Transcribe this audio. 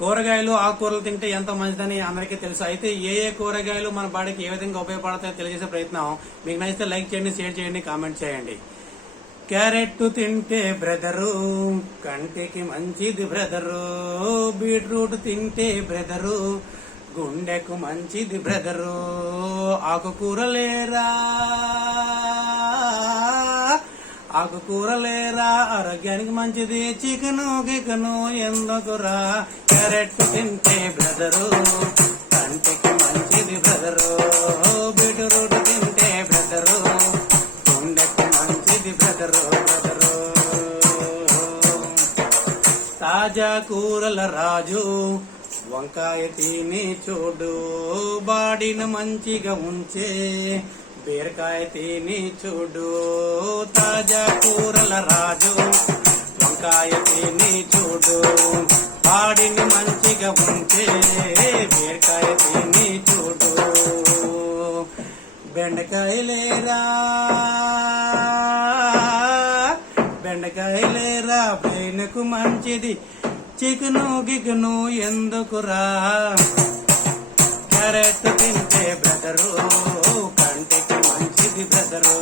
కూరగాయలు ఆకుకూరలు తింటే ఎంతో మంచిదని అందరికీ తెలుసు. అయితే ఏ కూరగాయలు మన బాడీకి ఏ విధంగా ఉపయోగపడతాయో తెలియజేసే ప్రయత్నం. మీకు నచ్చితే లైక్ చేయండి, షేర్ చేయండి, కామెంట్ చేయండి. క్యారెట్ తింటే బ్రదరు కంటికి మంచిది బ్రదరు, బీట్రూట్ తింటే బ్రదరు గుండెకు మంచిది బ్రదరు, ఆకుకూరలేరా ఆరోగ్యానికి మంచిది, చికెను గికను ఎందుకురా, క్యారెట్ తింటే బ్రదరు కంటికి మంచిది బ్రదరు, బీట్రూట్ తింటే బ్రదరు గుండెకు మంచిది బ్రదరు. తాజా కూరల రాజు వంకాయ తిని చూడు, బాడీని మంచిగా ఉంచే బీరకాయ తిని చూడు. తాజా కూరల రాజు వంకాయ తిని చూడు, బాడీని మంచిగా ఉంచే బీరకాయ తిని చూడు. బెండకాయలేరా బ్రెయిన్కు మంచిది, చికెను గికను ఎందుకురా, క్యారెట్ తింటే బ్రదరు కంటికి మంచిది బ్రదరు.